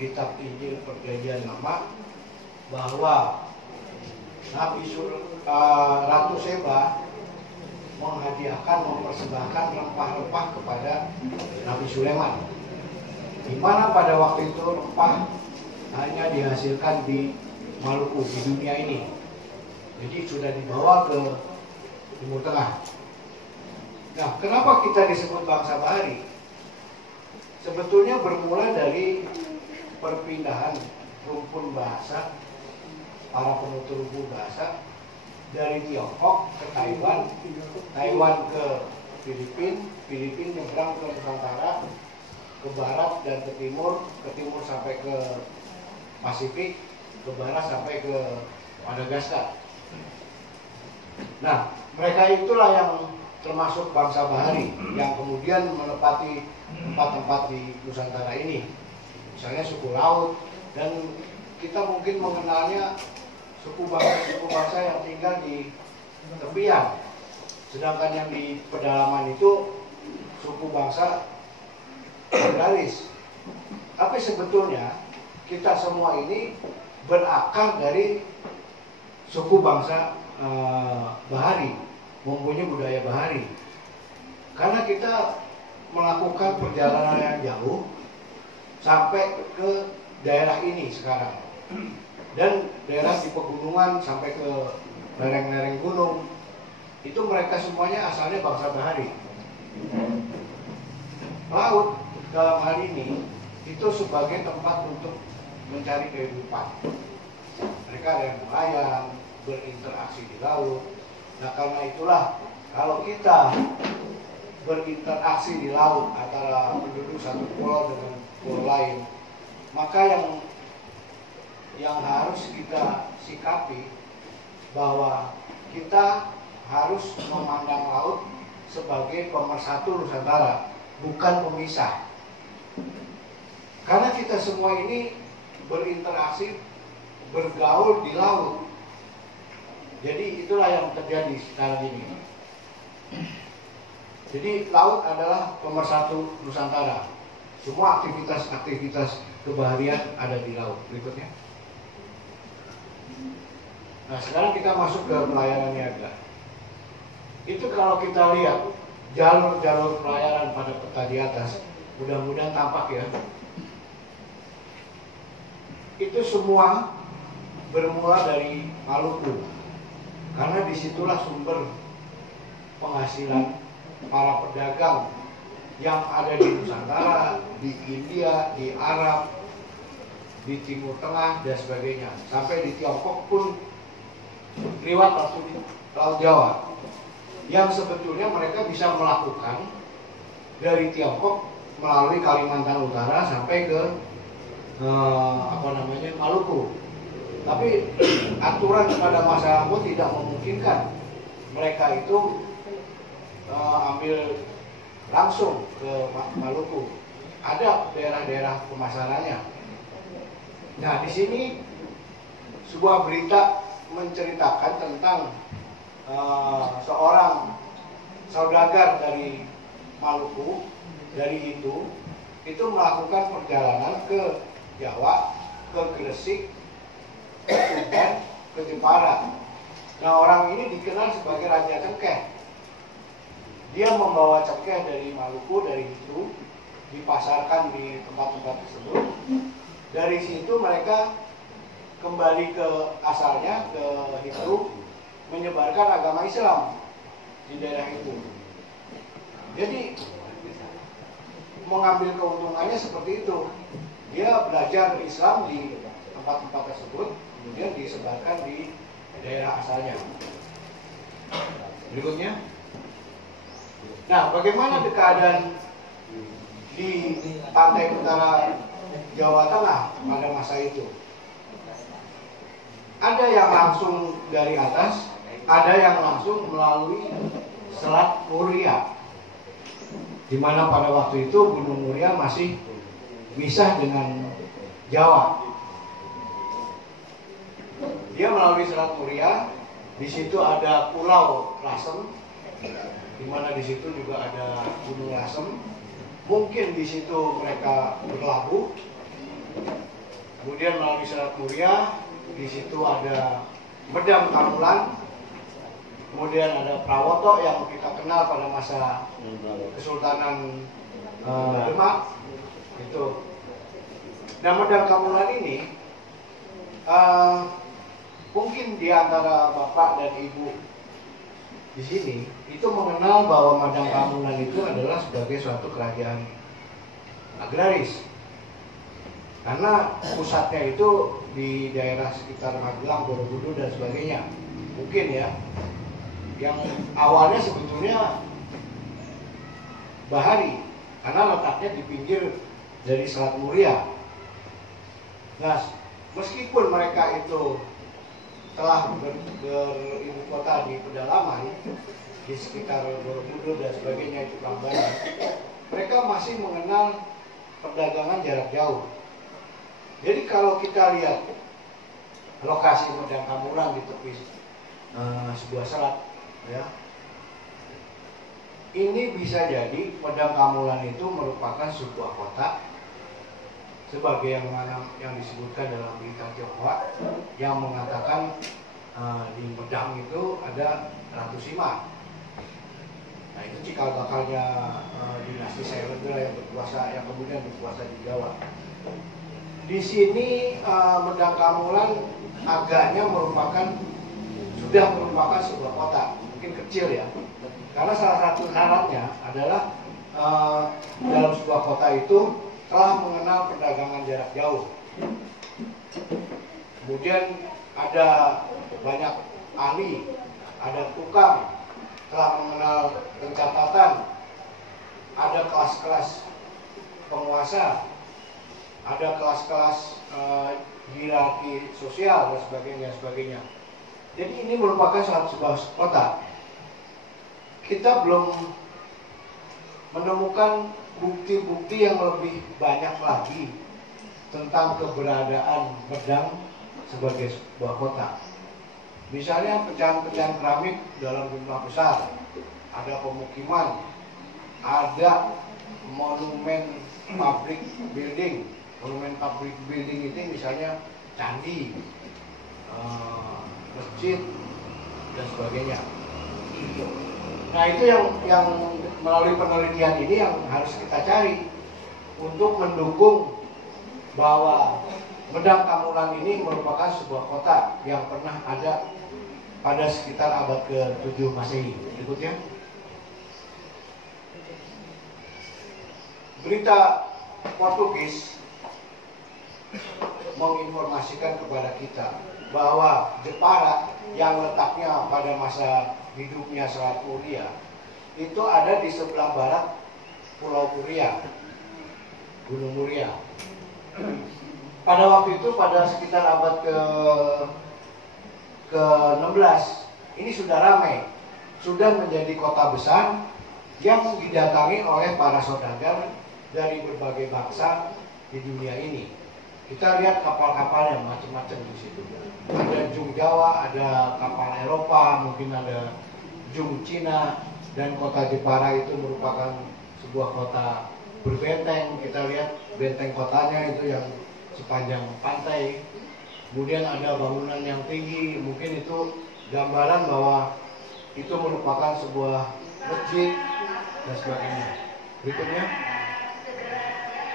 kitab Injil Perjanjian Lama bahwa Ratu Seba mempersembahkan rempah-rempah kepada Nabi Sulaiman, di mana pada waktu itu rempah hanya dihasilkan di Maluku, di dunia ini. Jadi sudah dibawa ke Timur Tengah. Nah, kenapa kita disebut bangsa bahari? Sebetulnya bermula dari perpindahan rumpun bahasa, para penutur rumpun bahasa dari Tiongkok ke Taiwan, Taiwan ke Filipina, Filipina nyebrang ke Nusantara, ke barat dan ke timur sampai ke Pasifik, ke barat sampai ke Madagaskar. Nah, mereka itulah yang termasuk bangsa bahari yang kemudian menempati tempat-tempat di Nusantara ini. Misalnya suku laut, dan kita mungkin mengenalnya suku bangsa yang tinggal di tepian, sedangkan yang di pedalaman itu suku bangsa agraris. Tapi sebetulnya kita semua ini berakar dari suku bangsa bahari, mempunyai budaya bahari. Karena kita melakukan perjalanan yang jauh sampai ke daerah ini sekarang, dan daerah di pegunungan sampai ke lereng-lereng gunung, itu mereka semuanya asalnya bangsa bahari. Laut dalam hal ini itu sebagai tempat untuk mencari kehidupan. Mereka ada yang nelayan, berinteraksi di laut. Nah, karena itulah kalau kita berinteraksi di laut antara penduduk satu pulau dengan pulau lain, maka yang harus kita sikapi bahwa kita harus memandang laut sebagai pemersatu Nusantara, bukan pemisah. Karena kita semua ini berinteraksi, bergaul di laut. Jadi itulah yang terjadi sekarang ini. Jadi laut adalah pemersatu Nusantara. Semua aktivitas-aktivitas kebaharian ada di laut. Berikutnya. Nah, sekarang kita masuk ke pelayaran niaga. Itu kalau kita lihat jalur-jalur pelayaran pada peta di atas, mudah-mudahan tampak ya. Itu semua bermula dari Maluku, karena disitulah sumber penghasilan para pedagang yang ada di Nusantara, di India, di Arab, di Timur Tengah dan sebagainya, sampai di Tiongkok pun lewat Laut Jawa, yang sebetulnya mereka bisa melakukan dari Tiongkok melalui Kalimantan Utara sampai ke Maluku. Tapi aturan pada masa lalu tidak memungkinkan mereka itu ambil langsung ke Maluku. Ada daerah-daerah pemasarannya. Nah, di sini sebuah berita menceritakan tentang seorang saudagar dari Maluku, dari itu melakukan perjalanan ke Jawa, ke Gresik, ke Tuban, ke Jepara. Nah, orang ini dikenal sebagai Raja Cengkeh. Dia membawa cengkeh dari Maluku, dari itu dipasarkan di tempat-tempat tersebut. Dari situ mereka kembali ke asalnya, ke Hitru, menyebarkan agama Islam di daerah itu. Jadi mengambil keuntungannya seperti itu. Dia belajar Islam di tempat-tempat tersebut, kemudian disebarkan di daerah asalnya. Berikutnya. Nah, bagaimana keadaan di pantai utara Jawa Tengah pada masa itu? Ada yang langsung dari atas, ada yang langsung melalui Selat Muria, di mana pada waktu itu Gunung Muria masih misah dengan Jawa. Dia melalui Selat Muria, di situ ada Pulau Lasem, di mana di situ juga ada Gunung Lasem. Mungkin di situ mereka berlabuh. kemudian melalui Selat Muria, di situ ada Medang Kamulan, kemudian ada Prawoto yang kita kenal pada masa Kesultanan Demak. Itu. Nah, Medang Kamulan ini mungkin di antara Bapak dan Ibu di sini itu mengenal bahwa Medang Kamulan itu adalah sebagai suatu kerajaan agraris. Karena pusatnya itu di daerah sekitar Magelang, Borobudur dan sebagainya. Mungkin ya. Yang awalnya sebetulnya Bahari, karena letaknya di pinggir dari Selat Muria. Nah, meskipun mereka itu telah beribu kota di pedalaman di sekitar Borobudur dan sebagainya itu Prambanan, mereka masih mengenal perdagangan jarak jauh. Jadi kalau kita lihat lokasi Medang Kamulan di tepi sebuah selat, ya, ini bisa jadi Medang Kamulan itu merupakan sebuah kota sebagai yang disebutkan dalam berita Tionghoa yang mengatakan di Medang itu ada Ratu Sima. Nah, itu cikal bakalnya dinasti Sailendra yang berkuasa, yang kemudian berkuasa di Jawa. Di sini Medang Kamulan agaknya sudah merupakan sebuah kota, mungkin kecil ya. Karena salah satu syaratnya adalah dalam sebuah kota itu telah mengenal perdagangan jarak jauh. Kemudian ada banyak ahli, ada tukang, telah mengenal pencatatan, ada kelas-kelas penguasa, ada kelas-kelas hierarki sosial dan sebagainya. Jadi ini merupakan sebuah kota. Kita belum menemukan bukti-bukti yang lebih banyak lagi tentang keberadaan Medang sebagai sebuah kota. Misalnya pecahan-pecahan keramik dalam jumlah besar, ada pemukiman, ada monumen public building. Monumen public building itu misalnya candi, masjid dan sebagainya. Nah, itu yang melalui penelitian ini yang harus kita cari untuk mendukung bahwa Medang Kamulan ini merupakan sebuah kota yang pernah ada pada sekitar abad ke-7 Masehi. Berikutnya, berita Portugis menginformasikan kepada kita bahwa Jepara yang letaknya pada masa hidupnya Selat Muria itu ada di sebelah barat Pulau Muria, Gunung Muria. Pada waktu itu, pada sekitar abad ke-16, ini sudah ramai, sudah menjadi kota besar yang didatangi oleh para saudagar dari berbagai bangsa di dunia ini. Kita lihat kapal-kapalnya macam-macam di situ. Ada Jung Jawa, ada kapal Eropa, mungkin ada Jung Cina, dan kota Jepara itu merupakan sebuah kota berbenteng. Kita lihat benteng kotanya itu yang sepanjang pantai. Kemudian ada bangunan yang tinggi, mungkin itu gambaran bahwa itu merupakan sebuah masjid dan sebagainya. Berikutnya.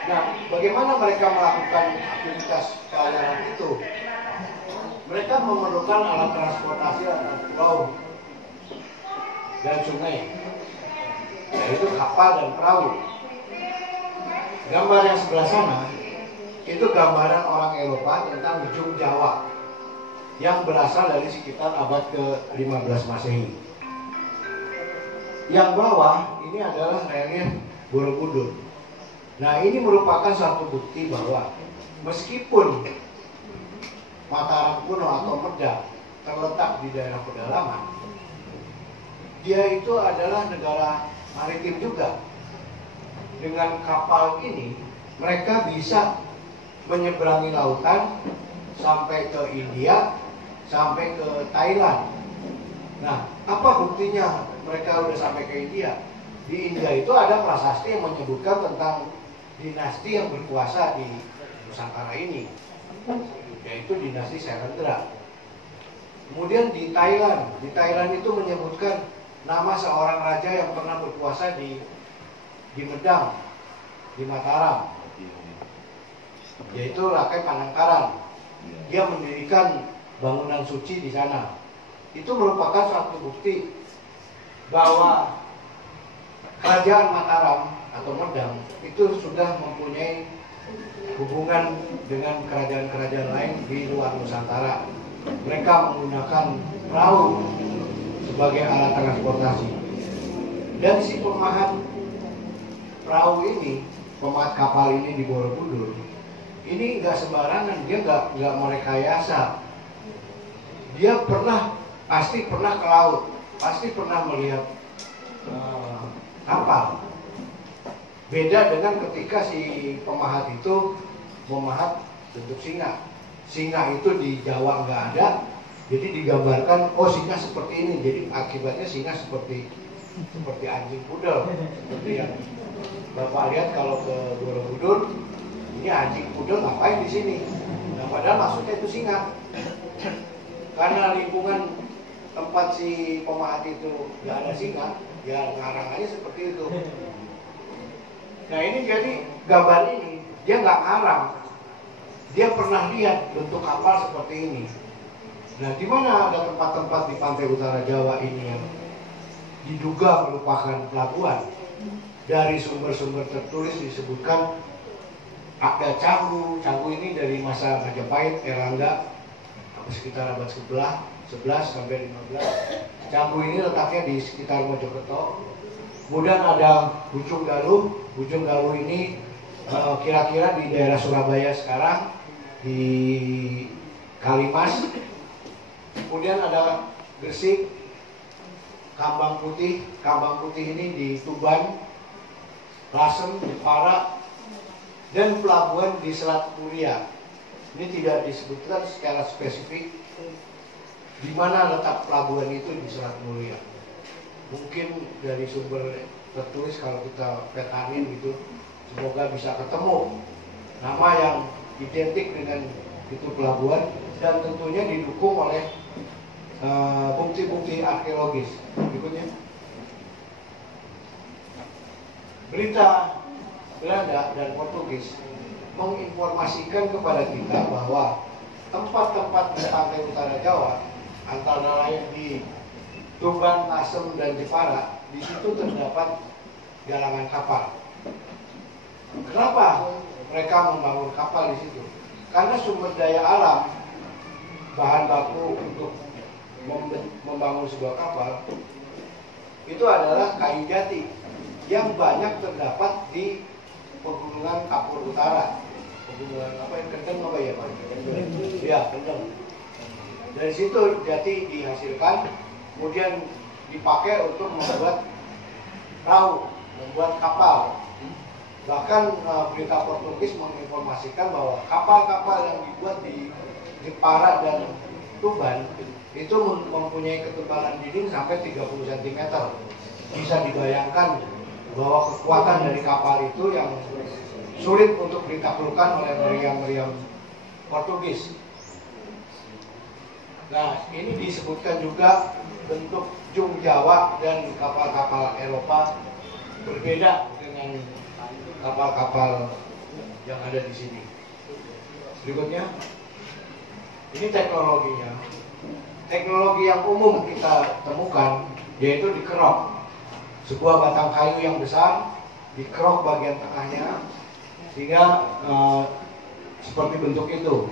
Nah, bagaimana mereka melakukan aktivitas pelayaran itu? Mereka memerlukan alat transportasi antar pulau dan sungai, yaitu kapal dan perahu. Gambar yang sebelah sana itu gambaran orang Eropa tentang Jung Jawa yang berasal dari sekitar abad ke-15 Masehi. Yang bawah ini adalah relief Borobudur. Nah, ini merupakan satu bukti bahwa meskipun Mataram kuno atau Medang terletak di daerah pedalaman, dia itu adalah negara maritim juga. Dengan kapal ini, mereka bisa menyeberangi lautan sampai ke India, sampai ke Thailand. Nah, apa buktinya mereka udah sampai ke India? Di India itu ada prasasti yang menyebutkan tentang dinasti yang berkuasa di Nusantara ini. yaitu dinasti Syailendra. Kemudian di Thailand itu menyebutkan nama seorang raja yang pernah berkuasa di Medang, di Mataram, yaitu Rakai Panangkaran. Dia mendirikan bangunan suci di sana. Itu merupakan suatu bukti bahwa kerajaan Mataram atau Medang itu sudah mempunyai hubungan dengan kerajaan-kerajaan lain di luar Nusantara. Mereka menggunakan perahu sebagai alat transportasi. Dan si pemahat perahu ini, pemahat kapal ini di Borobudur, ini nggak sembarangan, dia nggak merekayasa. Dia pasti pernah ke laut, pasti pernah melihat kapal. Beda dengan ketika si pemahat itu memahat bentuk singa. Singa itu di Jawa nggak ada, jadi digambarkan, oh singa seperti ini. Jadi akibatnya singa seperti anjing pudel, seperti yang Bapak lihat kalau ke Borobudur. Ini anjing pudel ngapain di sini? Nah, padahal maksudnya itu singa. Karena lingkungan tempat si pemahat itu nggak ada singa, ya ngarang aja seperti itu. Nah ini jadi gambar ini dia nggak ngarang, dia pernah lihat bentuk kapal seperti ini. Nah di mana ada tempat-tempat di pantai utara Jawa ini yang diduga merupakan pelabuhan? Dari sumber-sumber tertulis disebutkan ada Canggu ini dari masa Majapahit, Erlangga, sekitar abad 11 sampai 15. Canggu ini letaknya di sekitar Mojokerto. Kemudian ada Bujung Galuh ini kira-kira di daerah Surabaya sekarang, di Kalimas. Kemudian ada Gresik, Kambang Putih ini di Tuban, Lasem, Jepara, dan pelabuhan di Selat Mulia. Ini tidak disebutkan secara spesifik di mana letak pelabuhan itu di Selat Mulia. Mungkin dari sumber tertulis kalau kita petanin gitu, semoga bisa ketemu nama yang identik dengan itu pelabuhan, dan tentunya didukung oleh bukti-bukti arkeologis. Berikutnya, berita Belanda dan Portugis menginformasikan kepada kita bahwa tempat-tempat di pantai utara Jawa, antara lain di Tuban, Lasem, dan Jepara, di situ terdapat galangan kapal. Kenapa mereka membangun kapal di situ? Karena sumber daya alam, bahan baku untuk membangun sebuah kapal itu adalah kayu jati yang banyak terdapat di pegunungan Kapur Utara. Pegunungan apa yang Kendeng apa ya Pak? Ya, Kendeng. Dari situ jati dihasilkan, kemudian dipakai untuk membuat perahu, membuat kapal. Bahkan berita Portugis menginformasikan bahwa kapal-kapal yang dibuat di Jepara dan Tuban itu mempunyai ketebalan dinding sampai 30 cm. Bisa dibayangkan bahwa kekuatan dari kapal itu yang sulit untuk ditaklukkan oleh meriam-meriam Portugis. Nah, ini disebutkan juga bentuk jung Jawa dan kapal-kapal Eropa berbeda dengan kapal-kapal yang ada di sini. Berikutnya, ini teknologinya. Teknologi yang umum kita temukan yaitu dikerok. Sebuah batang kayu yang besar dikerok bagian tengahnya sehingga seperti bentuk itu.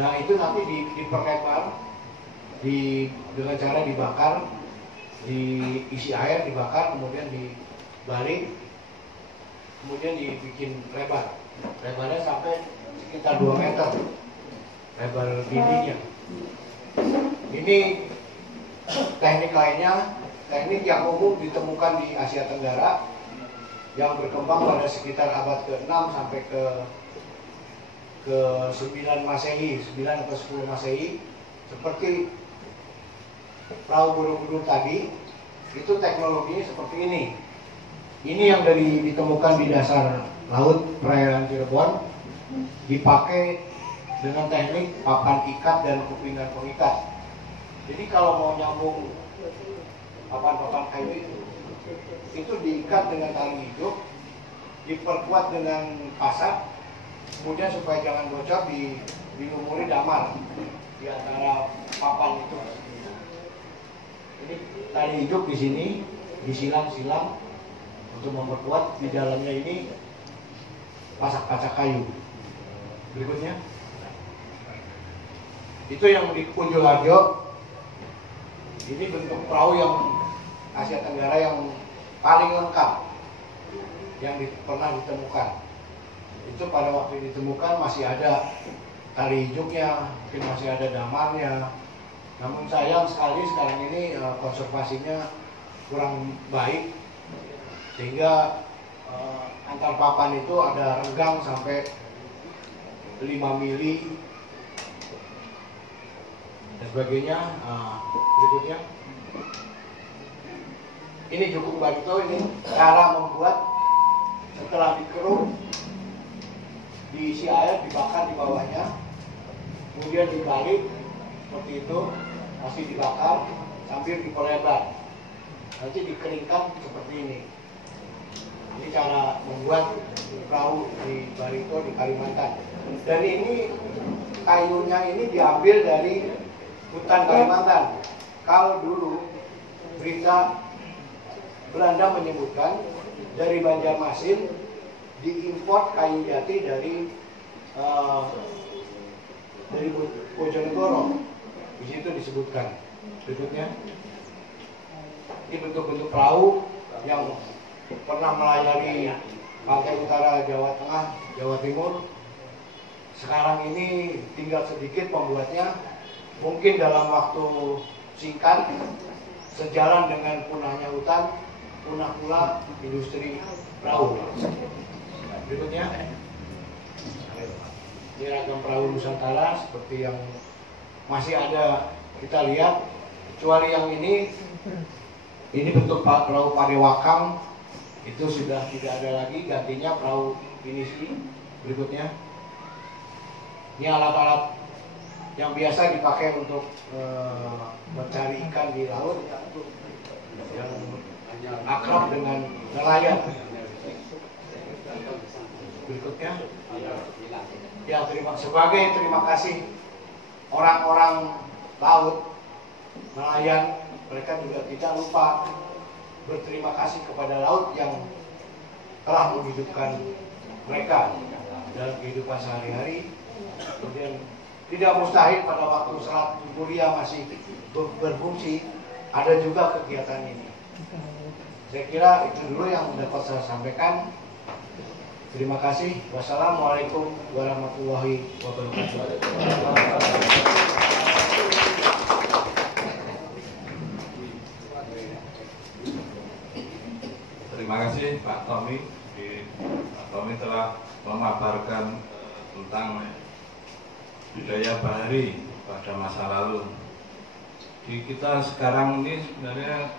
Nah itu nanti diperlebar dengan cara dibakar, diisi air, dibakar, kemudian dibalik, kemudian dibikin lebar. Lebarnya sampai sekitar 2 meter lebar dindingnya. Ini teknik lainnya, teknik yang umum ditemukan di Asia Tenggara yang berkembang pada sekitar abad ke-6 sampai ke 9 Masehi, 9 atau 10 Masehi, seperti perahu Borobudur tadi. Itu teknologinya seperti ini. Ini yang ditemukan di dasar laut perairan Cirebon, dipakai dengan teknik papan ikat dan kupingan pengikat. Jadi kalau mau nyambung papan-papan kayu itu diikat dengan tali hidup, diperkuat dengan pasak, kemudian supaya jangan bocor dilumuri damar di antara papan itu. Ini tali hidup di sini disilang-silang untuk memperkuat, di dalamnya ini pasak-pasak kayu. Berikutnya, itu yang di Kunjulharjo. Ini bentuk perahu yang Asia Tenggara yang paling lengkap yang pernah ditemukan. Itu pada waktu ditemukan masih ada tali hijuknya, mungkin masih ada damarnya. Namun sayang sekali sekarang ini konservasinya kurang baik, sehingga antar papan itu ada renggang sampai 5 mili dan sebagainya. Berikutnya, ini Jukung Barito. Ini cara membuat setelah dikeruk, diisi air, dibakar di bawahnya, kemudian dibalik seperti itu, masih dibakar sambil diperlebar, nanti dikeringkan seperti ini. Ini cara membuat perahu di Barito di Kalimantan. Dan ini kayunya ini diambil dari hutan Kalimantan. Kalau dulu berita Belanda menyebutkan dari Banjarmasin diimpor kayu jati dari Bojonegoro. Di situ disebutkan. Berikutnya, ini bentuk-bentuk perahu yang pernah melayani pantai utara Jawa Tengah, Jawa Timur. Sekarang ini tinggal sedikit pembuatnya. Mungkin dalam waktu singkat, sejalan dengan punahnya hutan, punah pula industri perahu. Berikutnya, ini ragam perahu Nusantara seperti yang masih ada kita lihat, kecuali yang ini bentuk perahu Padewakang, itu sudah tidak ada lagi, gantinya perahu pinisi. Berikutnya, ini alat-alat yang biasa dipakai untuk mencari ikan di laut, yang akrab dengan nelayan. Berikutnya, ya terima kasih orang-orang laut, nelayan, mereka juga tidak lupa berterima kasih kepada laut yang telah menghidupkan mereka dalam kehidupan sehari-hari. Kemudian tidak mustahil pada waktu Selat Kuria masih berfungsi, ada juga kegiatan ini. Saya kira itu dulu yang dapat saya sampaikan. Terima kasih. Wassalamualaikum warahmatullahi wabarakatuh. Terima kasih Pak Tommy. Pak Tommy telah memaparkan tentang budaya bahari pada masa lalu. Di kita sekarang ini sebenarnya